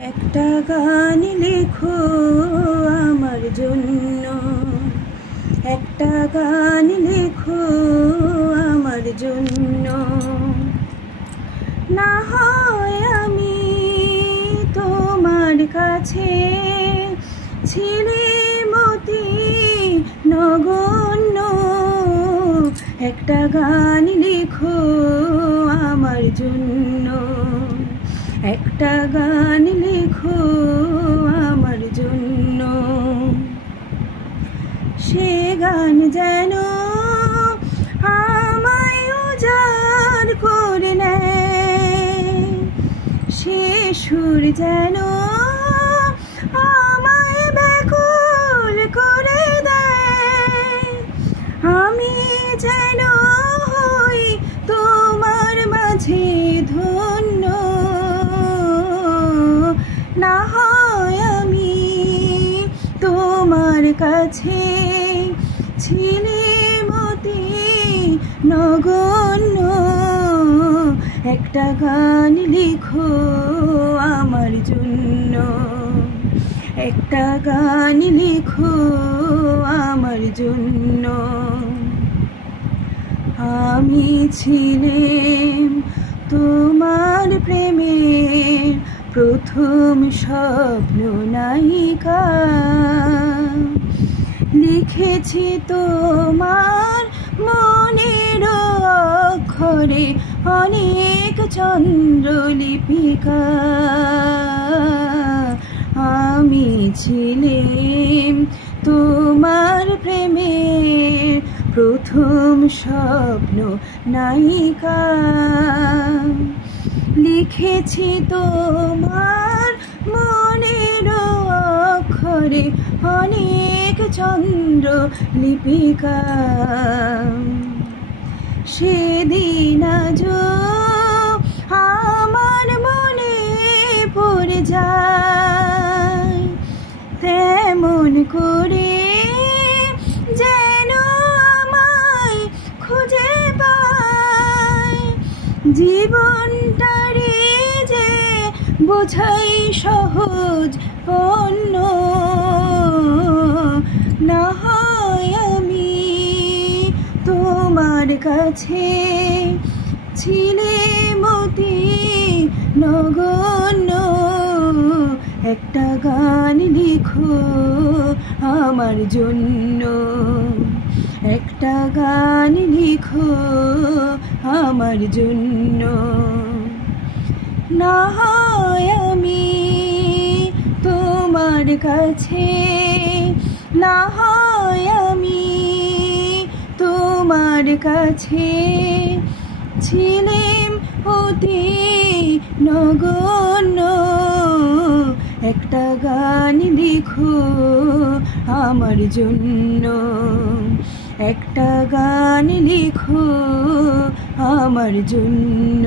একটা গান লেখো আমার জন্য, একটা গান লেখো আমার জন্য। না হয় আমি তোমার কাছে ছিলির মতি নগণ্য। একটা গান লেখো আমার জন্য, একটা গান লেখো আমার জন্য। সে গান যেন আমায় উজাড় করে নেয়, সে সুর যেন আমায় ব্যাকুল করে দেয়। আমি যেন হই তোমার মাঝে ধন্য। না হয় আমি তোমার কাছে ছিলির মতি নগণ্য। একটা গান লিখো আমার জন্য, একটা গান লিখো আমার জন্য। আমি ছিলাম তোমার প্রেমের প্রথম স্বপ্ন নায়িকা, লিখেছি তোমার মনের অক্ষরে অনেক চন্দ্রলিপিকা। আমি ছিলাম তোমার প্রেমের প্রথম স্বপ্ন নায়িকা, লিখেছি তোমার মনের অক্ষরে অনেক চন্দ্রলিপিকা। সেদিন আজও আমার মনে পড়ে যায়, তেমন করে যেন আমায় খুঁজে পায়। জীবনটারে যে বোঝাই সহজ পণ্য। না হয় আমি তোমার কাছে ছিলির মতি নগণ্য। একটা গান লিখো আমার জন্য, একটা গান লিখো আমার জন্য। না হয় আমি তোমার কাছে, না হয় আমি তোমার কাছে ছিলাম অতি নগণ্য। একটা গান লিখো আমার জন্য, একটা গান লিখো আমার জন্য।